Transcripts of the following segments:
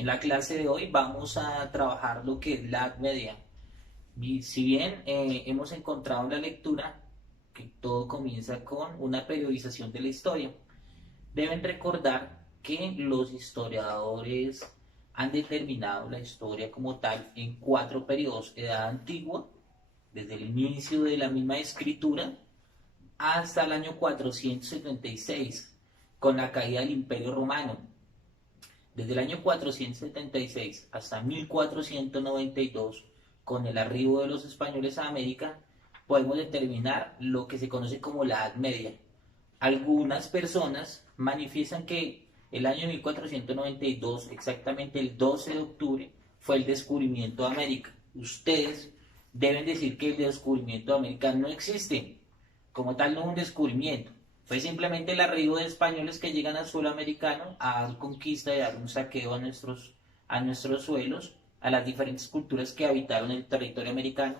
En la clase de hoy vamos a trabajar lo que es la Edad Media. Y si bien hemos encontrado en la lectura que todo comienza con una periodización de la historia, deben recordar que los historiadores han determinado la historia como tal en cuatro periodos: Edad Antigua, desde el inicio de la misma escritura hasta el año 476, con la caída del Imperio Romano. Desde el año 476 hasta 1492, con el arribo de los españoles a América, podemos determinar lo que se conoce como la Edad Media. Algunas personas manifiestan que el año 1492, exactamente el 12 de octubre, fue el descubrimiento de América. Ustedes deben decir que el descubrimiento de América no existe. Como tal, no es un descubrimiento. Fue simplemente el arribo de españoles que llegan al suelo americano a dar conquista y dar un saqueo a nuestros suelos, a las diferentes culturas que habitaron el territorio americano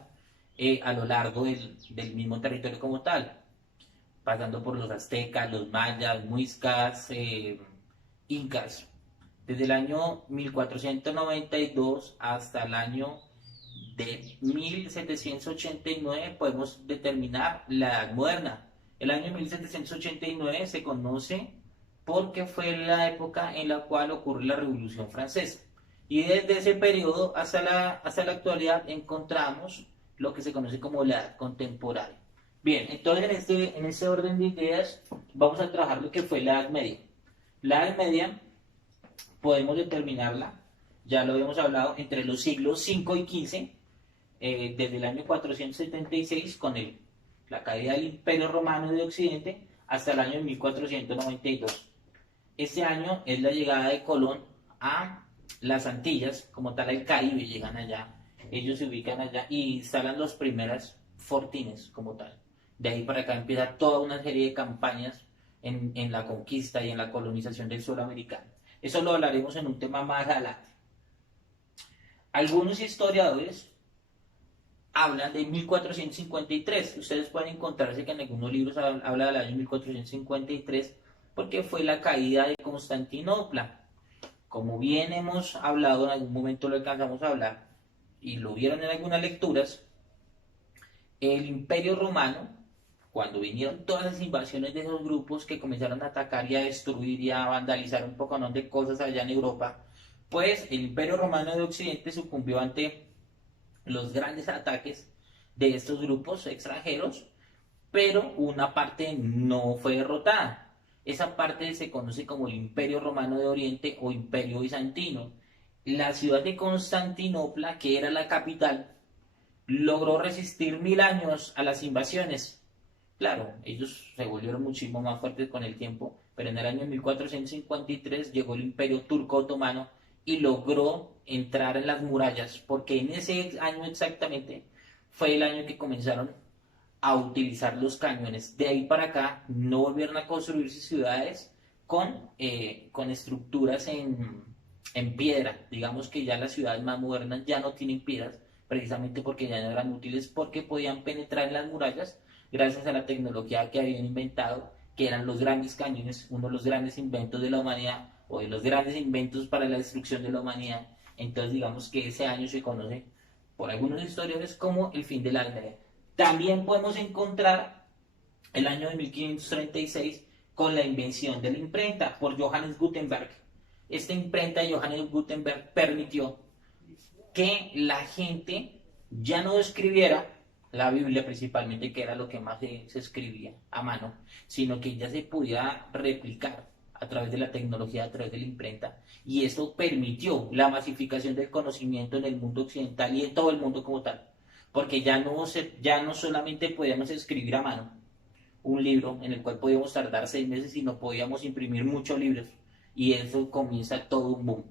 a lo largo del mismo territorio como tal, pasando por los aztecas, los mayas, muiscas, incas. Desde el año 1492 hasta el año de 1789 podemos determinar la Edad Moderna. El año 1789 se conoce porque fue la época en la cual ocurrió la Revolución Francesa. Y desde ese periodo hasta la actualidad encontramos lo que se conoce como la Edad Contemporánea. Bien, entonces en este orden de ideas vamos a trabajar lo que fue la Edad Media. La Edad Media podemos determinarla, ya lo habíamos hablado, entre los siglos 5 y 15, desde el año 476 con la caída del Imperio Romano de Occidente hasta el año 1492. Este año es la llegada de Colón a las Antillas, como tal el Caribe, llegan allá, ellos se ubican allá y instalan los primeros fortines como tal. De ahí para acá empieza toda una serie de campañas en la conquista y en la colonización del suelo americano. Eso lo hablaremos en un tema más adelante. Algunos historiadores hablan de 1453. Ustedes pueden encontrarse que en algunos libros habla del año 1453 porque fue la caída de Constantinopla. Como bien hemos hablado, en algún momento lo alcanzamos a hablar y lo vieron en algunas lecturas, el Imperio Romano, cuando vinieron todas las invasiones de esos grupos que comenzaron a atacar y a destruir y a vandalizar un poco de cosas allá en Europa, pues el Imperio Romano de Occidente sucumbió ante los grandes ataques de estos grupos extranjeros, pero una parte no fue derrotada. Esa parte se conoce como el Imperio Romano de Oriente o Imperio Bizantino. La ciudad de Constantinopla, que era la capital, logró resistir 1000 años a las invasiones. Claro, ellos se volvieron muchísimo más fuertes con el tiempo, pero en el año 1453 llegó el Imperio Turco Otomano y logró entrar en las murallas, porque en ese año exactamente fue el año que comenzaron a utilizar los cañones. De ahí para acá no volvieron a construirse ciudades con estructuras en piedra. Digamos que ya las ciudades más modernas ya no tienen piedras, precisamente porque ya no eran útiles, porque podían penetrar en las murallas gracias a la tecnología que habían inventado, que eran los grandes cañones, uno de los grandes inventos de la humanidad, o de los grandes inventos para la destrucción de la humanidad. Entonces digamos que ese año se conoce por algunos historiadores como el fin de la Edad Media. También podemos encontrar el año de 1536 con la invención de la imprenta por Johannes Gutenberg. Esta imprenta de Johannes Gutenberg permitió que la gente ya no escribiera la Biblia principalmente, que era lo que más se escribía a mano, sino que ya se pudiera replicar a través de la tecnología, a través de la imprenta, y esto permitió la masificación del conocimiento en el mundo occidental y en todo el mundo como tal, porque ya no solamente podíamos escribir a mano un libro en el cual podíamos tardar 6 meses, sino podíamos imprimir muchos libros, y eso comienza todo un boom.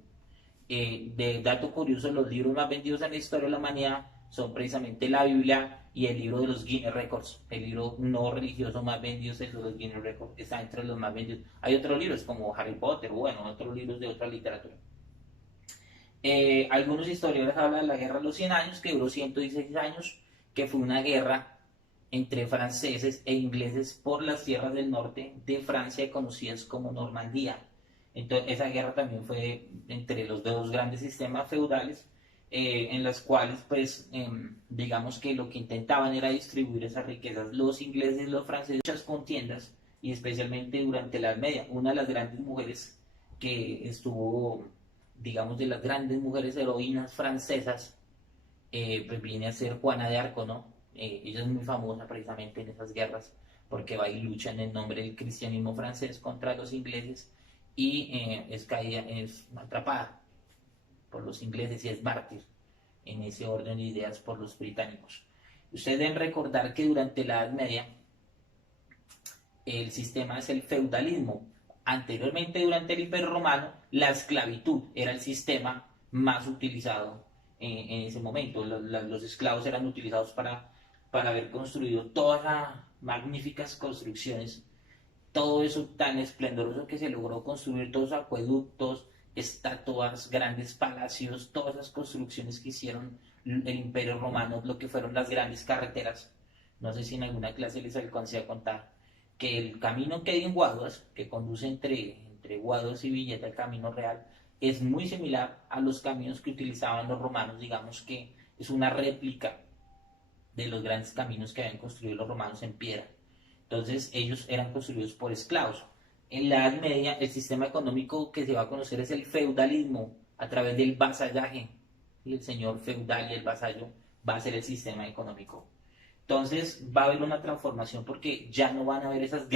De dato curioso, los libros más vendidos en la historia de la humanidad son precisamente la Biblia y el libro de los Guinness Records. El libro no religioso más vendido es el de los Guinness Records, está entre los más vendidos. Hay otros libros como Harry Potter, bueno, otros libros de otra literatura. Algunos historiadores hablan de la Guerra de los 100 años, que duró 116 años, que fue una guerra entre franceses e ingleses por las tierras del norte de Francia conocidas como Normandía. Entonces, esa guerra también fue entre los dos grandes sistemas feudales, en las cuales, pues, digamos que lo que intentaban era distribuir esas riquezas. Los ingleses y los franceses, muchas contiendas, y especialmente durante la Edad Media. Una de las grandes mujeres que estuvo, digamos, de las grandes mujeres heroínas francesas, pues viene a ser Juana de Arco, ¿no? Ella es muy famosa precisamente en esas guerras porque va y lucha en el nombre del cristianismo francés contra los ingleses y es caída, es atrapada por los ingleses y es mártir en ese orden de ideas por los británicos. Ustedes deben recordar que durante la Edad Media el sistema es el feudalismo. Anteriormente, durante el Imperio Romano, la esclavitud era el sistema más utilizado en ese momento. Los esclavos eran utilizados para haber construido todas las magníficas construcciones, todo eso tan esplendoroso que se logró construir, todos los acueductos, estatuas, grandes palacios, todas las construcciones que hicieron el Imperio Romano, lo que fueron las grandes carreteras. No sé si en alguna clase les alcancé a contar que el camino que hay en Guaduas, que conduce entre Guaduas y Villeta, el camino real, es muy similar a los caminos que utilizaban los romanos. Digamos que es una réplica de los grandes caminos que habían construido los romanos en piedra. Entonces ellos eran construidos por esclavos. En la Edad Media el sistema económico que se va a conocer es el feudalismo a través del vasallaje. Y el señor feudal y el vasallo va a ser el sistema económico. Entonces va a haber una transformación porque ya no van a haber esas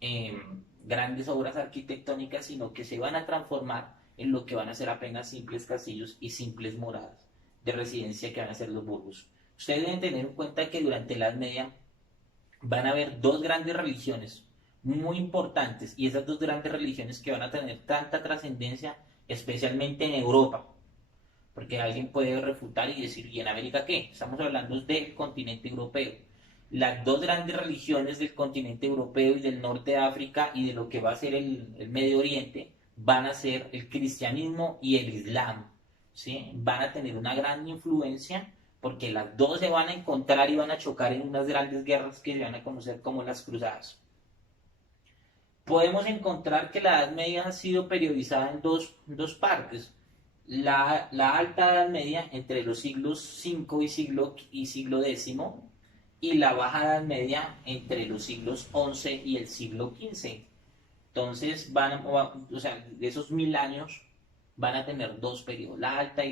eh, grandes obras arquitectónicas, sino que se van a transformar en lo que van a ser apenas simples castillos y simples moradas de residencia que van a ser los burgos. Ustedes deben tener en cuenta que durante la Edad Media van a haber dos grandes religiones muy importantes y esas dos grandes religiones que van a tener tanta trascendencia, especialmente en Europa, porque alguien puede refutar y decir, ¿y en América qué? Estamos hablando del continente europeo. Las dos grandes religiones del continente europeo y del norte de África y de lo que va a ser el Medio Oriente van a ser el cristianismo y el islam, ¿sí? Van a tener una gran influencia porque las dos se van a encontrar y van a chocar en unas grandes guerras que se van a conocer como las cruzadas. Podemos encontrar que la Edad Media ha sido periodizada en dos partes. La Alta Edad Media entre los siglos V siglo X y la Baja Edad Media entre los siglos XI y el siglo XV. Entonces, o sea, de esos 1000 años van a tener dos periodos, la Alta y